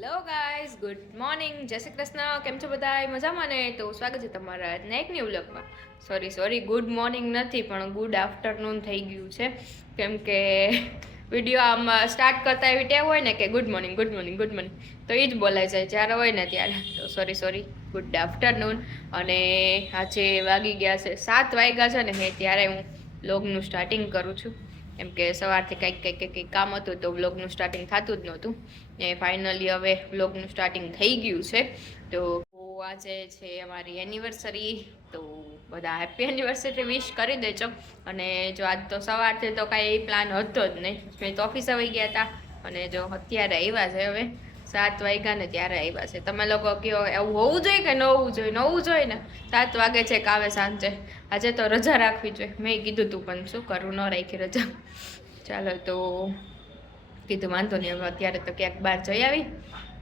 Hello guys good morning જય શ્રી કૃષ્ણ. કેમ છો બધા મજામાં ને? તો સ્વાગત છે તમારા આજના એક ન્યૂ વ્લોગમાં સોરી સોરી ગુડ મોર્નિંગ નથી, પણ ગુડ આફ્ટરનૂન થઈ ગયું છે. કેમ કે વીડિયો આમ સ્ટાર્ટ કરતા એવી ટેવ હોય ને કે good morning good morning good morning તો એ જ બોલાય જાય. જ્યારે હોય ને ત્યારે. તો સોરી સોરી ગુડ આફ્ટરનૂન અને આજે વાગી ગયા છે સાત વાગ્યા છે ને, હે, ત્યારે હું બ્લોગનું સ્ટાર્ટિંગ કરું છું. કેમ કે સવારથી કંઈક કંઈક કંઈક કામ હતું તો વ્લોગનું સ્ટાર્ટિંગ થતું જ નહોતું. ને ફાઇનલી હવે વ્લોગનું સ્ટાર્ટિંગ થઈ ગયું છે. તો આજે છે અમારી એનિવર્સરી તો બધા હેપી એનિવર્સરી વિશ કરી દેજો. અને જો આજ તો સવારથી તો કાંઈ પ્લાન હતો જ નહીં. મેં તો ઓફિસે આવી ગયા હતા અને જો અત્યારે આવ્યા છે હવે. સાત વાગ્યા ને ત્યારે આવ્યા છે. તમે લોકો કહો એવું હોવું જોઈએ કે ન હોવું જોઈએ? ન હોવું જોઈએ ને? સાત વાગે છે કાવે સાંજે. આજે તો રજા રાખવી જોઈએ. મેં કીધું તું પણ શું કરું? ન રાખી રજા. ચાલો તો કીધું વાંધો નહીં. હવે અત્યારે તો ક્યાંક બહાર જઈ આવી.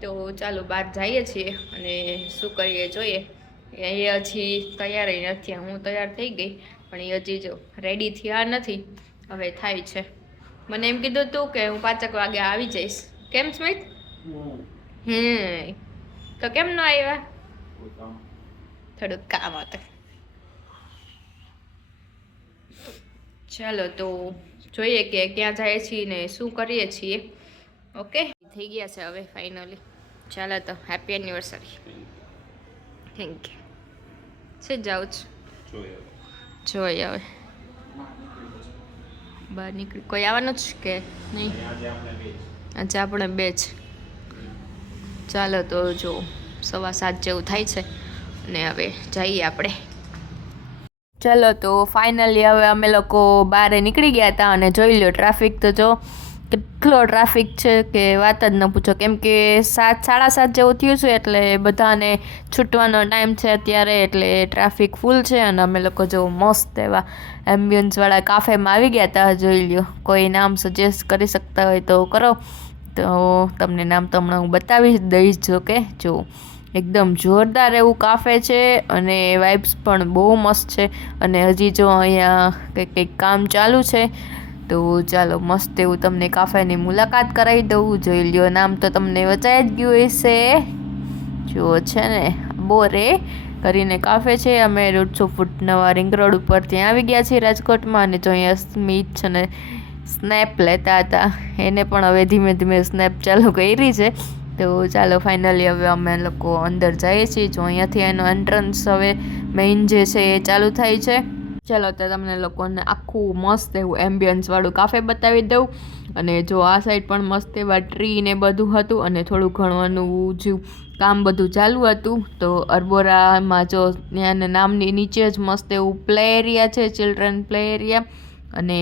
તો ચાલો બહાર જઈએ છીએ અને શું કરીએ જોઈએ? એ હજી તૈયાર નથી. હું તૈયાર થઈ ગઈ, પણ એ હજી જો રેડી થયા નથી. હવે થાય છે. મને એમ કીધું તું કે હું પાંચક વાગે આવી જઈશ. કેમ સ્મિત? હે તો કેમ ન આવ્યા થોડુંક કામ હતું. ચાલો તો જોઈએ કે ક્યાં જાય છીએ ને શું કરીએ છીએ. ઓકે? થઈ ગયા છે હવે ફાઇનલી ચાલો તો હેપી એનિવર્સરી થેન્ક યુ છે જાઉં છું? જોઈએ હવે. બહાર નીકળી કોઈ આવવાનું જ કે નહીં? આજે આપણે બે જ ચાલો તો જો સવા સાત જેવું થાય છે અને હવે જઈએ આપણે. ચાલો તો ફાઇનલી હવે અમે લોકો બહાર નીકળી ગયા હતા અને જોઈ લો ટ્રાફિક તો જો કેટલો ટ્રાફિક છે કે વાત જ ન પૂછો. કેમ કે સાત, સાડા સાત જેવું થયું છે એટલે બધાને છૂટવાનો ટાઈમ છે અત્યારે એટલે ટ્રાફિક ફૂલ છે અને અમે લોકો જો મસ્ત એવા એમ્બ્યુન્સવાળા કાફેમાં આવી ગયા હતા. જોઈ લ્યો, કોઈ નામ સજેસ્ટ કરી શકતા હોય તો કરો. તો તમને નામ તો હમણાં હું બતાવી દઈશ જો કે. જો, એકદમ જોરદાર એવું કાફે છે અને વાઇબ્સ પણ બહુ મસ્ત છે. અને હજી જો અહીંયા કંઈક કંઈક કામ ચાલુ છે, તો ચાલો મસ્ત એવું તમને કાફેની મુલાકાત કરાવી દઉં. જોઈ લ્યો, નામ તો તમને વચાઈ જ ગયું હશે. જો છે ને, બોરે કરીને કાફે છે. અમે દોઢસો ફૂટ નવા રિંગ રોડ ઉપર ત્યાં આવી ગયા છીએ રાજકોટમાં અને જો અહીંયા સ્મિત છે ને સ્નેપ લેતા હતા. એને પણ હવે ધીમે ધીમે સ્નેપ ચાલુ કરી છે. તો ચાલો ફાઇનલી હવે અમે લોકો અંદર જઈએ છીએ. જો અહીંયાથી એનો એન્ટ્રન્સ હવે મેઇન જે છે એ ચાલુ થાય છે. ચાલો, તો તમને લોકોને આખું મસ્ત એવું એમ્બિયન્સવાળું કાફે બતાવી દઉં. અને જો આ સાઈડ પણ મસ્ત એવા ટ્રી ને બધું હતું અને થોડું ઘણવાનું જે કામ બધું ચાલુ હતું, તો અરબોરામાં જો ત્યાં નામની નીચે જ મસ્ત એવું પ્લે એરિયા છે ચિલ્ડ્રન પ્લે એરિયા અને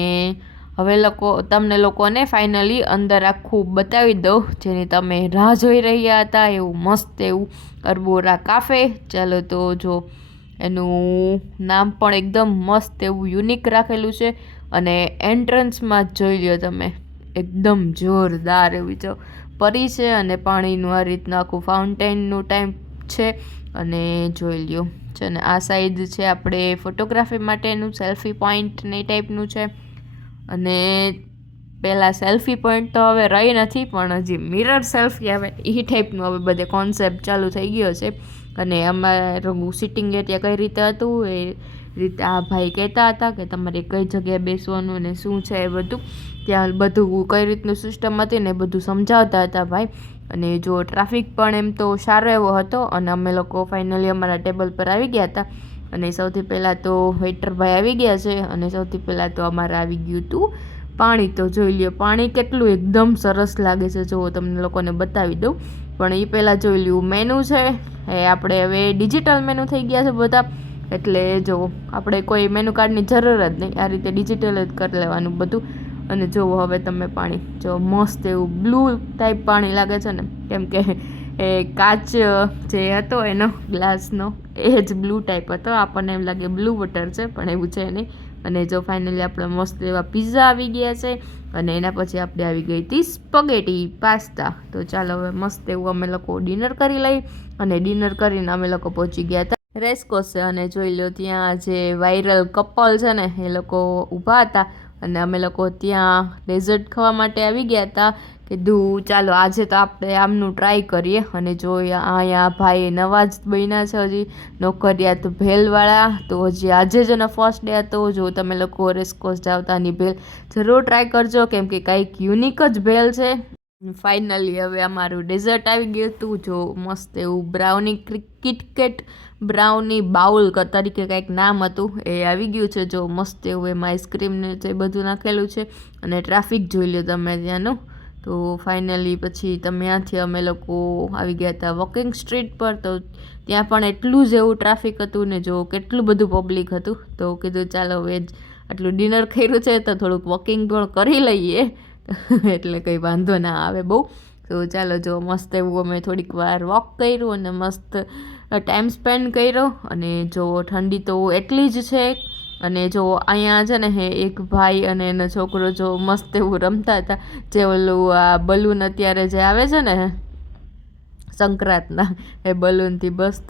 હવે લોકો, તમને લોકોને ફાઇનલી અંદર આખું બતાવી દઉં, જેની તમે રાહ જોઈ રહ્યા હતા, એવું મસ્ત એવું અરબોરા કાફે ચાલો તો જો, એનું નામ પણ એકદમ મસ્ત એવું યુનિક રાખેલું છે. અને એન્ટ્રન્સમાં જ જોઈ લો તમે, એકદમ જોરદાર એવી જો પરી છે અને પાણીનું આ રીતનું આખું ફાઉન્ટેનનું ટાઈમ છે. અને જોઈ લ્યો, છે ને, આ સાઈડ છે આપણે ફોટોગ્રાફી માટેનું સેલ્ફી પોઈન્ટ ને ટાઈપનું છે. અને પહેલાં સેલ્ફી પોઈન્ટ તો હવે રહી નથી, પણ હજી મિરર સેલ્ફી આવે એ ટાઈપનું હવે બધે કોન્સેપ્ટ ચાલુ થઈ ગયો છે. અને અમારું સિટિંગ એરિયા કઈ રીતે હતું, એ રીતે આ ભાઈ કહેતા હતા કે તમારે કઈ જગ્યાએ બેસવાનું ને શું છે એ બધું. ત્યાં બધું કઈ રીતનું સિસ્ટમ હતી ને એ બધું સમજાવતા હતા ભાઈ. અને જો ટ્રાફિક પણ એમ તો સારો એવો હતો, અને અમે લોકો ફાઇનલી અમારા ટેબલ પર આવી ગયા હતા. અને સૌથી પહેલાં તો વેટરભાઈ આવી ગયા છે અને સૌથી પહેલાં તો અમારે આવી ગયું હતું પાણી. તો જોઈ લ્યો, પાણી કેટલું એકદમ સરસ લાગે છે. જો તમને લોકોને બતાવી દઉં. પણ એ પહેલાં જોઈ લ્યું મેનુ છે. એ આપણે હવે ડિજિટલ મેનુ થઈ ગયા છે બધા. એટલે જો, આપણે કોઈ મેનુ કાર્ડની જરૂર જ નહીં. આ રીતે ડિજિટલ જ કરી લેવાનું બધું. અને જુઓ, હવે તમે પાણી, જો મસ્ત એવું બ્લુ ટાઈપ પાણી લાગે છે ને, કેમ કે એ કાચ જે હતો, એનો ગ્લાસનો, એ જ બ્લુ ટાઈપ હતો. આપણને એમ લાગે બ્લુ વોટર છે, પણ એવું છે નહીં. અને જો ફાઇનલી આપણે મસ્ત એવા પીઝા આવી ગયા છે, અને એના પછી આપણે આવી ગઈ હતી સ્પગેટી પાસ્તા તો ચાલો હવે મસ્ત એવું અમે લોકો ડિનર કરી લઈ, અને ડિનર કરીને અમે લોકો પહોંચી ગયા હતા રેસકોસ અને જોઈ લો ત્યાં જે વાયરલ કપલ છે ને, એ લોકો ઊભા હતા. અને અમે લોકો ત્યાં ડેઝર્ટ ખાવા માટે આવી ગયા હતા કીધું ચાલો આજે તો આપણે આમનું ટ્રાય કરીએ. અને જો અહીંયા ભાઈ નવા જ બન્યા છે હજી. નોકરિયા તો ભેલવાળા, તો હજી આજે જ એનો ફર્સ્ટ ડે હતો. જો તમે લોકો રેસકોસ જાવતાની ભેલ જરૂર ટ્રાય કરજો, કેમ કે કંઈક યુનિક જ ભેલ છે. ફાઇનલી હવે અમારું ડેઝર્ટ આવી ગયું હતું, જો મસ્ત એવું બ્રાઉની કિટકેટ બ્રાઉની બાઉલ તરીકે કંઈક નામ હતું, એ આવી ગયું છે. જો મસ્ત એવું એમાં આઈસ્ક્રીમ ને તે બધું નાખેલું છે અને ટ્રાફિક જોઈ લો તમે ત્યાંનું. તો ફાઇનલી પછી તમે ત્યાંથી અમે લોકો આવી ગયા હતા વોકિંગ સ્ટ્રીટ પર. તો ત્યાં પણ એટલું જ એવું ટ્રાફિક હતું ને જો કેટલું બધું પબ્લિક હતું. તો કીધું ચાલો હવે આટલું ડિનર કર્યું છે તો થોડુંક વોકિંગ પણ કરી લઈએ. એટલે કંઈ વાંધો ના આવે બહુ. તો ચાલો જો મસ્ત એવું અમે થોડીક વાર વોક કર્યું અને મસ્ત ટાઈમ સ્પેન્ડ કર્યો. અને જો ઠંડી તો એટલી જ છે. અને જો અહીંયા છે ને હે, એક ભાઈ અને એનો છોકરો જો મસ્ત એવું રમતા હતા. જે ઓલું આ બલૂન અત્યારે જે આવે છે ને, સંક્રાંતના, એ બલૂનથી બસ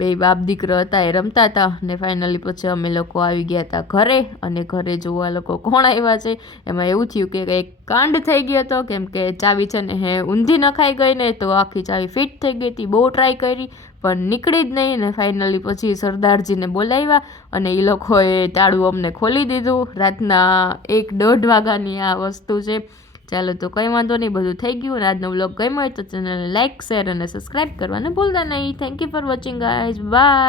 બે બાપ દીકરો હતા, એ રમતા હતા ને ફાઇનલી પછી અમે લોકો આવી ગયા હતા ઘરે અને ઘરે જોવા લોકો કોણ આવ્યા છે? એમાં એવું થયું કે કંઈક કાંડ થઈ ગયો હતો, કેમ કે ચાવી છે ને હે ઊંધી નખાઈ ગઈ ને તો આખી ચાવી ફિટ થઈ ગઈ હતી, બહુ ટ્રાય કરી, પણ નીકળી જ નહીં ને ફાઇનલી પછી સરદારજીને બોલાવ્યા અને એ લોકોએ તાળું અમને ખોલી દીધું. રાતના એક દોઢ વાગ્યાની આ વસ્તુ છે ચાલો તો કંઈ વાંધો નહીં, બધું થઈ ગયું અને આજનો વ્લોગ ગમ્યો હોય તો ચેનલને લાઇક શેર અને સબસ્ક્રાઈબ કરવાનું ભૂલતા નહીં. Thank you for watching guys bye